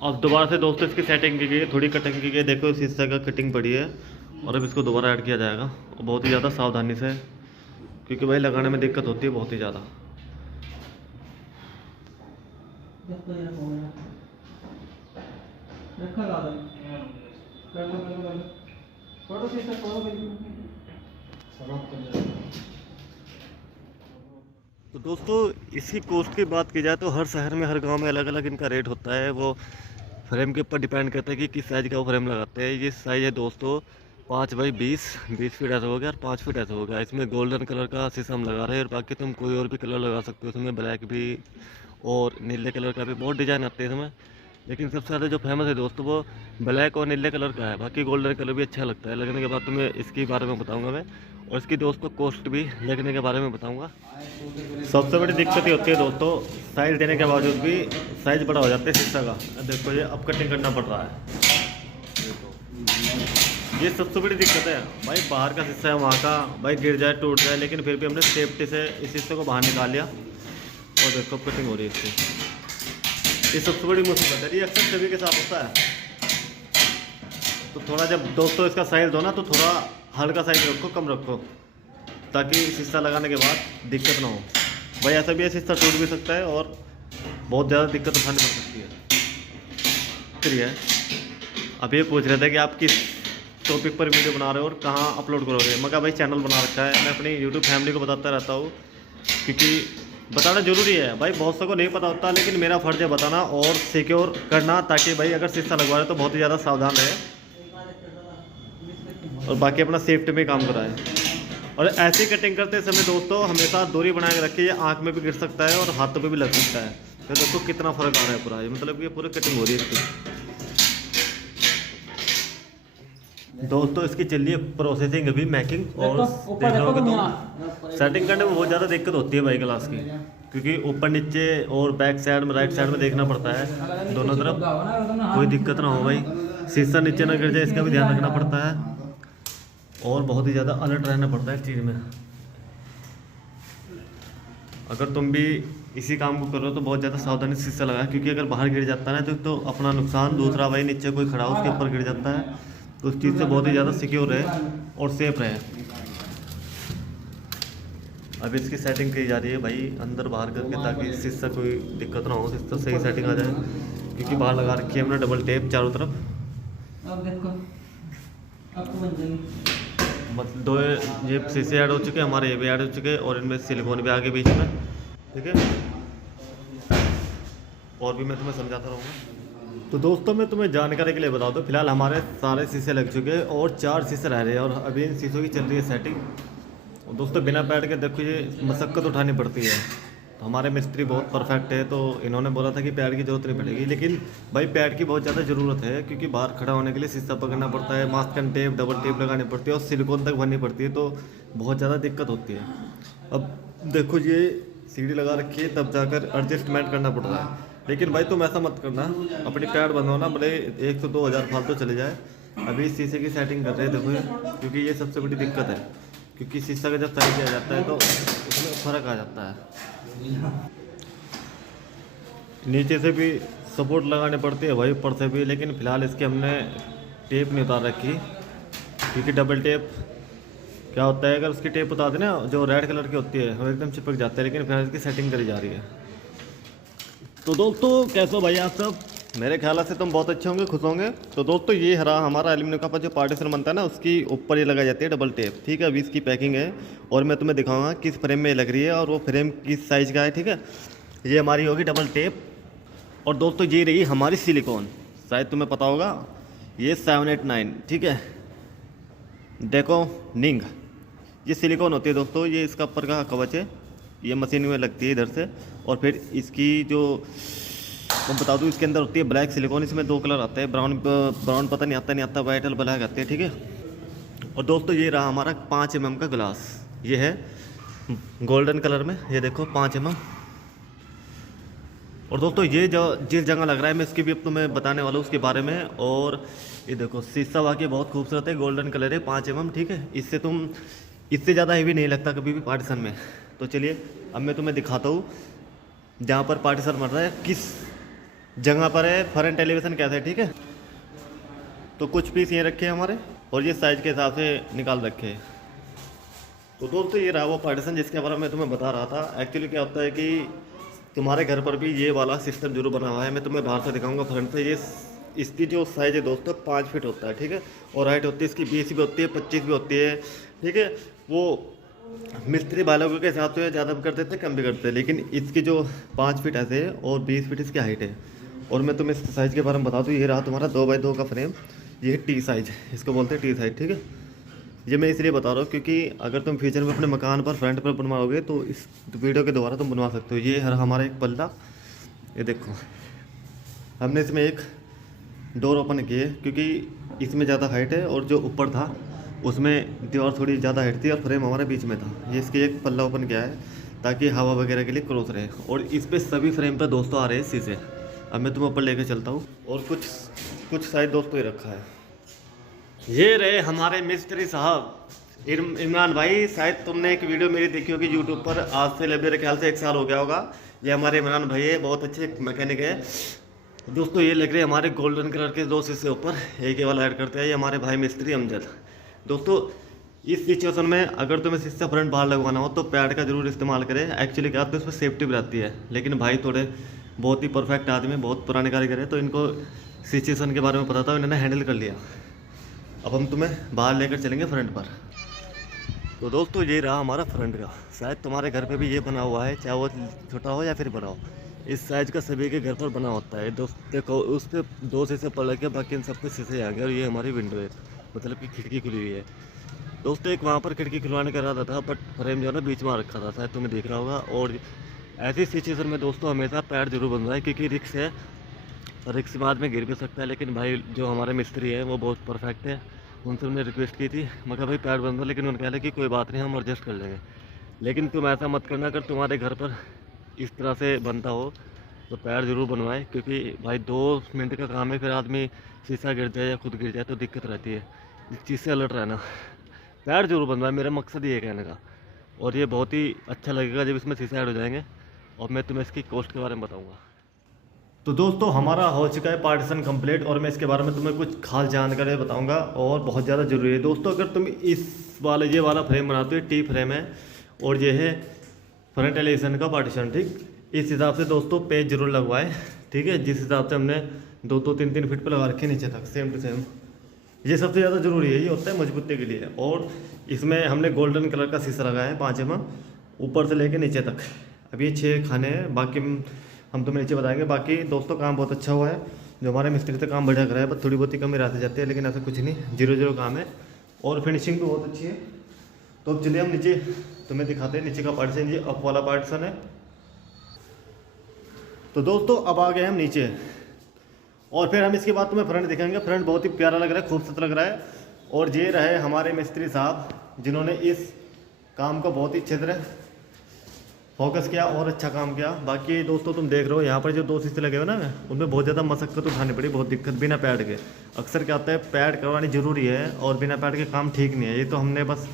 अब दोबारा से दोस्तों इसकी सेटिंग की गई है, थोड़ी कटिंग की गई है। देखो इस हिस्से का कटिंग पड़ी है और अब इसको दोबारा ऐड किया जाएगा और बहुत ही ज़्यादा सावधानी से, क्योंकि भाई लगाने में दिक्कत होती है बहुत ही ज़्यादा। तो दोस्तों इसकी कॉस्ट की बात की जाए तो हर शहर में हर गांव में अलग अलग इनका रेट होता है। वो फ्रेम के ऊपर डिपेंड करता है कि किस साइज़ का वो फ्रेम लगाते हैं। ये साइज़ है दोस्तों 5 बाई 20, 20 फीट ऐसा हो गया और 5 फीट ऐसा हो गया। इसमें गोल्डन कलर का शीशा हम लगा रहे हैं और बाकी तुम कोई और भी कलर लगा सकते हो इसमें, ब्लैक भी और नीले कलर का भी। बहुत डिज़ाइन आते हैं इसमें, लेकिन सबसे ज़्यादा जो फेमस है दोस्तों वो ब्लैक और नीले कलर का है। बाकी गोल्डन कलर भी अच्छा लगता है। लगने के बाद तुम्हें इसके बारे में बताऊंगा मैं, और इसकी दोस्तों कॉस्ट भी लगने के बारे में बताऊंगा। सबसे बड़ी दिक्कत ये होती है दोस्तों, साइज़ देने के बावजूद भी साइज़ बड़ा हो जाता है शीशा का। देखो ये अब कटिंग करना पड़ रहा है, ये सबसे बड़ी दिक्कत है भाई। बाहर का शीशा है वहाँ का, भाई गिर जाए टूट जाए, लेकिन फिर भी हमने सेफ्टी से इस हिस्से को बाहर निकाल लिया और देखो कटिंग हो रही है इसकी। ये सबसे बड़ी मुसीबत है, ये अक्सर सभी के साथ होता है। तो थोड़ा जब दोस्तों इसका साइज़ दो ना तो थोड़ा हल्का साइज़ रखो, कम रखो, ताकि शीशा लगाने के बाद दिक्कत ना हो। भाई ऐसा भी है शीशा टूट भी सकता है और बहुत ज़्यादा दिक्कत उठानी पड़ सकती है। फिर है अब ये पूछ रहे थे कि आप किस टॉपिक पर वीडियो बना रहे हो और कहाँ अपलोड करोगे। मैं कहा भाई चैनल बना रखा है, मैं अपनी यूट्यूब फैमिली को बताता रहता हूँ, क्योंकि बताना ज़रूरी है भाई। बहुत सबको नहीं पता होता, लेकिन मेरा फ़र्ज़ है बताना और सिक्योर करना, ताकि भाई अगर शीशा लगवा रहे तो बहुत ही ज़्यादा सावधान रहे और बाकी अपना सेफ्टी में काम कराएं। और ऐसी कटिंग करते समय दोस्तों हमेशा दूरी बना के रखिए, आँख में भी गिर सकता है और हाथों पे भी लग सकता है। तो देखो कितना फ़र्क आ रहा है पूरा, ये मतलब ये पूरी कटिंग हो रही है इसकी। दोस्तों इसकी चलिए प्रोसेसिंग अभी मैकिंग, और देख रहे होगे तो सेटिंग करने में बहुत ज़्यादा दिक्कत होती है भाई ग्लास की, क्योंकि ऊपर नीचे और बैक साइड में राइट साइड में देखना पड़ता है दोनों तरफ, कोई दिक्कत ना हो भाई, शीशा नीचे ना गिर जाए इसका भी ध्यान रखना पड़ता है और बहुत ही ज़्यादा अलर्ट रहना पड़ता है इस चीज़ में। अगर तुम भी इसी काम को करो तो बहुत ज़्यादा सावधानी से शीशा लगाए, क्योंकि अगर बाहर गिर जाता है ना तो अपना नुकसान, दूसरा भाई नीचे कोई खड़ा हो उसके ऊपर गिर जाता है, तो उस चीज़ से बहुत ही ज़्यादा सिक्योर रहे और सेफ रहे। अब इसकी सेटिंग की जा रही है भाई अंदर बाहर करके, ताकि शीशा कोई दिक्कत ना हो, शीशा सही सेटिंग आ जाए, क्योंकि बाहर लगा रखी है हमने डबल टेप चारों तरफ। अब देखो आपको बन जाएगी। मतलब दो ये शीशे ऐड हो चुके हैं हमारे, ये भी ऐड हो चुके हैं और इनमें सिलिकॉन भी आगे बीच में, ठीक है। और भी मैं तुम्हें समझाता रहूँगा। तो दोस्तों मैं तुम्हें जानकारी के लिए बता दूं, फिलहाल हमारे सारे शीशे लग चुके हैं और 4 शीशे रह रहे हैं और अभी इन शीशों की चल रही है सेटिंग। और दोस्तों बिना पैड के देखो ये मशक्क़त उठानी पड़ती है। तो हमारे मिस्त्री बहुत परफेक्ट है, तो इन्होंने बोला था कि पैड की ज़रूरत नहीं पड़ेगी, लेकिन भाई पैड की बहुत ज़्यादा ज़रूरत है, क्योंकि बाहर खड़ा होने के लिए शीशा पकड़ना पड़ता है, मास्किंग टेप डबल टेप लगानी पड़ती है और सिलिकॉन तक भरनी पड़ती है, तो बहुत ज़्यादा दिक्कत होती है। अब देखो ये सीढ़ी लगा रखी है, तब जाकर एडजस्टमेंट करना पड़ रहा है। लेकिन भाई तुम ऐसा मत करना, अपनी पैड बनवाना, भले 1 से 2 हज़ार फालतू चले जाए। अभी शीशे की सेटिंग कर रहे हैं देखो, क्योंकि ये सबसे बड़ी दिक्कत है, क्योंकि शीशा का जब साइज किया जाता है तो उसमें फ़र्क आ जाता है। नीचे से भी सपोर्ट लगाने पड़ती है भाई, ऊपर से भी, लेकिन फ़िलहाल इसकी हमने टेप नहीं उतार रखी, क्योंकि डबल टेप क्या होता है, अगर उसकी टेप उतार दें ना जो रेड कलर की होती है वो एकदम चिपक जाता है, लेकिन फिलहाल इसकी सेटिंग करी जा रही है। तो दोस्तों कैसे हो भाई आप सब, मेरे ख्याल से तुम बहुत अच्छे होंगे, खुश होंगे। तो दोस्तों ये हरा हमारा एल्यूमिनियम का जो पार्टीशन बनता है ना, उसकी ऊपर ये लगाई जाती है डबल टेप, ठीक है। अभी इसकी पैकिंग है और मैं तुम्हें दिखाऊंगा किस फ्रेम में लग रही है और वो फ्रेम किस साइज़ का है, ठीक है। ये हमारी होगी डबल टेप। और दोस्तों ये रही हमारी सिलिकॉन, शायद तुम्हें पता होगा, ये 789, ठीक है। देखो निंग, ये सिलिकॉन होती है दोस्तों, ये इसका ऊपर का कवच है, ये मशीन में लगती है इधर से। और फिर इसकी जो मैं बता दूँ, इसके अंदर होती है ब्लैक सिलिकॉन, इसमें 2 कलर आता है, ब्राउन पता नहीं आता वाइट और ब्लैक आते हैं, ठीक है। और दोस्तों ये रहा हमारा 5 mm का ग्लास, ये है गोल्डन कलर में, ये देखो 5 mm। और दोस्तों ये जो जिस जगह लग रहा है मैं इसकी भी अब तुम्हें बताने वाला हूँ उसके बारे में। और ये देखो शीशा वाकई बहुत खूबसूरत है, गोल्डन कलर है, 5 mm, ठीक है। इससे ज़्यादा हेवी नहीं लगता कभी भी पार्टीशन में। तो चलिए अब मैं तुम्हें दिखाता हूँ जहाँ पर पार्टीशन बन रहा है किस जगह पर है फ्रंट एलिवेशन कैसे है, ठीक है। तो कुछ पीस ये रखे हैं हमारे और ये साइज के हिसाब से निकाल रखे हैं। तो दोस्तों ये रहा वो पार्टीशन जिसके बारे में तुम्हें बता रहा था। एक्चुअली क्या होता है कि तुम्हारे घर पर भी ये वाला सिस्टम जरूर बना हुआ है। मैं तुम्हें बाहर से दिखाऊंगा फ्रंट से। ये इसकी जो साइज़ है दोस्तों 5 फीट होता है, ठीक है। और हाइट होती है इसकी 20 भी होती है, 25 भी होती है, ठीक है। वो मिस्त्री बालों के हिसाब से ज़्यादा भी कर देते हैं, कम भी करते हैं, लेकिन इसकी जो 5 फीट ऐसे है और 20 फीट इसकी हाइट है। और मैं तुम्हें इस साइज़ के बारे में बता दूँ, ये रहा तुम्हारा 2x2 का फ्रेम। ये टी साइज, इसको बोलते हैं टी साइज, ठीक है। ये मैं इसलिए बता रहा हूँ क्योंकि अगर तुम फ्यूचर में अपने मकान पर फ्रंट पर बनवाओगे तो इस वीडियो के द्वारा तुम बनवा सकते हो। ये है हमारा एक पल्ला, ये देखो हमने इसमें एक डोर ओपन किए क्योंकि इसमें ज़्यादा हाइट है और जो ऊपर था उसमें दीवार थोड़ी ज़्यादा हाइट थी और फ्रेम हमारे बीच में था। ये इसके एक पल्ला ओपन किया है ताकि हवा वगैरह के लिए क्रॉस रहे। और इस पर सभी फ्रेम पर दोस्तों आ रहे हैं शीशे। अब मैं तुम्हें ऊपर लेकर चलता हूँ और कुछ साइज दोस्तों ही रखा है। ये रहे हमारे मिस्त्री साहब इमरान भाई। शायद तुमने एक वीडियो मेरी देखी होगी यूट्यूब पर, आज से मेरे ख्याल से 1 साल हो गया होगा। ये हमारे इमरान भाई है, बहुत अच्छे मैकेनिक है दोस्तों। ये लग रहे हैं हमारे गोल्डन कलर के 2 शीशे ऊपर, एक वाला ऐड करते हैं। ये हमारे भाई मिस्त्री अमजद। दोस्तों इस सिचुएशन में अगर तुम्हें शीशा फ्रंट बाहर लगवाना हो तो पैड का जरूर इस्तेमाल करें। एक्चुअली क्या होता है उसमें सेफ्टी भी रहती है, लेकिन भाई थोड़े बहुत ही परफेक्ट आदमी, बहुत पुराने कारीगर है, तो इनको सिचुएशन के बारे में पता था, इन्होंने हैंडल कर लिया। अब हम तुम्हें बाहर लेकर चलेंगे फ्रंट पर। तो दोस्तों ये रहा हमारा फ्रंट का। शायद तुम्हारे घर पे भी ये बना हुआ है, चाहे वो छोटा हो या फिर बड़ा हो। इस साइज का सभी के घर पर बना होता है। दोस्त देखो उस पर 2 शीशे पड़ लगे, बाकी इन सब पे शीशे आ गए। और ये हमारी विंडो है, मतलब कि खिड़की खुली हुई है दोस्तों। एक वहाँ पर खिड़की खुलवाने का इरादा था, बट फ्रेम जो है ना बीच में रखा था, शायद तुम्हें दिख रहा होगा। और ऐसी सिचुएशन में दोस्तों हमेशा पैड जरूर बन रहा है क्योंकि रिक्स है, रिक्स बाद में गिर भी सकता है। लेकिन भाई जो हमारे मिस्त्री है वो बहुत परफेक्ट है, उनसे हमने रिक्वेस्ट की थी, मगर भाई पैड बंद हो, लेकिन उन्होंने कहा कि कोई बात नहीं हम एडजस्ट कर लेंगे। लेकिन तुम ऐसा मत करना, अगर तुम्हारे घर पर इस तरह से बनता हो तो पैड जरूर बनवाएं, क्योंकि भाई 2 मिनट का काम है, फिर आदमी शीशा गिर जाए या खुद गिर जाए तो दिक्कत रहती है। इस चीज़ से अलर्ट रहना, पैड जरूर बनवाएं, मेरा मकसद ये कहने का। और ये बहुत ही अच्छा लगेगा जब इसमें शीशा ऐड हो जाएंगे, और मैं तुम्हें इसकी कॉस्ट के बारे में बताऊँगा। तो दोस्तों हमारा हो चुका है पार्टीशन कंप्लीट, और मैं इसके बारे में तुम्हें कुछ खास जानकारी बताऊंगा और बहुत ज़्यादा ज़रूरी है दोस्तों। अगर तुम ये वाला फ्रेम बनाते हो, टी फ्रेम है और ये है फ्रंट एलिवेशन का पार्टीशन, ठीक। इस हिसाब से दोस्तों पेज जरूर लगवाए, ठीक है। जिस हिसाब से हमने 2-3 फीट पर लगा रखे नीचे तक, सेम टू सेम। ये सबसे ज़्यादा ज़रूरी है, ये होता है मजबूती के लिए। और इसमें हमने गोल्डन कलर का शीशा लगाया है 5 mm ऊपर से लेके नीचे तक। अब ये 6 खाने हैं, बाकी हम तुम्हें नीचे बताएंगे। बाकी दोस्तों काम बहुत अच्छा हुआ है, जो हमारे मिस्त्री से काम बढ़िया कराया है, बस थोड़ी बहुत ही कमी रहती जाती है, लेकिन ऐसा कुछ नहीं, 0-0 काम है। और फिनिशिंग भी बहुत अच्छी है। तो अब चलिए हम नीचे तुम्हें दिखाते हैं नीचे का पार्टीशन। ये अप वाला पार्टीशन है। तो दोस्तों अब आ गए हम नीचे, और फिर हम इसके बाद तुम्हें फ्रंट दिखाएंगे। फ्रंट बहुत ही प्यारा लग रहा है, खूबसूरत लग रहा है। और ये रहे हमारे मिस्त्री साहब, जिन्होंने इस काम को बहुत ही अच्छे तरह फोकस किया और अच्छा काम किया। बाकी दोस्तों तुम देख रहे हो यहाँ पर जो 2 शीशे लगे हुए ना, उनमें बहुत ज़्यादा मशक्कत उठानी पड़ी, बहुत दिक्कत, बिना पैड के। अक्सर क्या होता है पैड करवानी ज़रूरी है और बिना पैड के काम ठीक नहीं है। ये तो हमने बस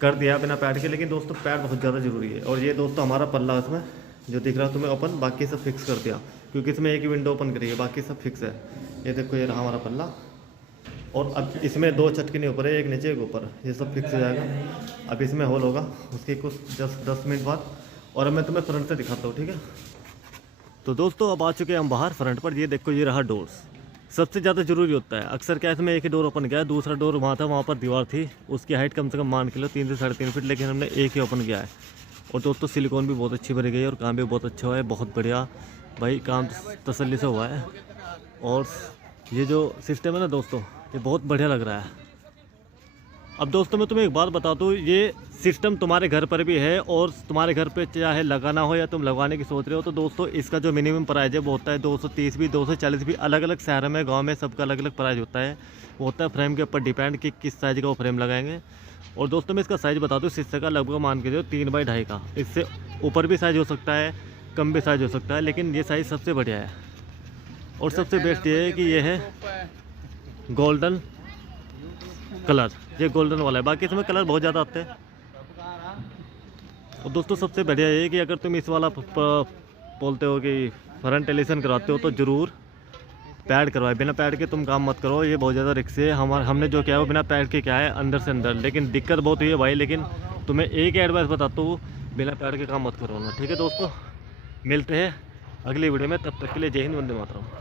कर दिया बिना पैड के, लेकिन दोस्तों पैड बहुत ज़्यादा ज़रूरी है। और ये दोस्तों हमारा पल्ला इसमें जो दिख रहा है तुम्हें ओपन, बाकी सब फिक्स कर दिया, क्योंकि इसमें एक ही विंडो ओपन करी है, बाकी सब फिक्स है। ये देखो ये रहा हमारा पल्ला। और अब इसमें 2 चटके ऊपर है, एक नीचे एक ऊपर, ये सब फिक्स हो जाएगा। अब इसमें होल होगा उसके कुछ 10 मिनट बाद, और अब मैं तुम्हें फ्रंट से दिखाता हूँ, ठीक है। तो दोस्तों अब आ चुके हैं हम बाहर फ्रंट पर। ये देखो ये रहा डोर्स, सबसे ज़्यादा ज़रूरी होता है। अक्सर क्या इसमें एक ही डोर ओपन किया है, दूसरा डोर वहाँ था, वहाँ पर दीवार थी, उसकी हाइट कम से कम मान के लो 3 से 3.5 फीट, लेकिन हमने एक ही ओपन किया है। और दोस्तों सिलिकॉन भी बहुत अच्छी भरी गई है और काम भी बहुत अच्छा हुआ है, बहुत बढ़िया भाई, काम तसल्ली से हुआ है। और ये जो सिस्टम है ना दोस्तों, ये बहुत बढ़िया लग रहा है। अब दोस्तों मैं तुम्हें एक बात बता दूँ, ये सिस्टम तुम्हारे घर पर भी है, और तुम्हारे घर पे चाहे लगाना हो या तुम लगवाने की सोच रहे हो, तो दोस्तों इसका जो मिनिमम प्राइस है वो होता है 230 भी, 240 भी। अलग अलग शहर में, गांव में सबका अलग अलग प्राइस होता है। वो होता है फ्रेम के ऊपर डिपेंड कि किस साइज़ का वो फ्रेम लगाएंगे। और दोस्तों मैं इसका साइज़ बता दूँ, शीशे का लगभग मान के जो 3x2.5 का, इससे ऊपर भी साइज़ हो सकता है, कम भी साइज़ हो सकता है, लेकिन ये साइज़ सबसे बढ़िया है। और सबसे बेस्ट ये है कि ये है गोल्डन कलर, ये गोल्डन वाला है, बाकी इसमें कलर बहुत ज़्यादा आते हैं। और दोस्तों सबसे बढ़िया ये है कि अगर तुम इस वाला बोलते हो कि फ्रंट एलिवेशन कराते हो तो ज़रूर पैड करवाए, बिना पैड के तुम काम मत करो, ये बहुत ज़्यादा रिस्क है। हमने जो किया है वो बिना पैड के क्या है अंदर से अंदर, लेकिन दिक्कत बहुत हुई है भाई। लेकिन तुम्हें एक एडवाइस बताता हूँ, बिना पैड के काम मत करो ना, ठीक है दोस्तों। मिलते हैं अगली वीडियो में, तब तक के लिए जय हिंद, वंदे मातरम।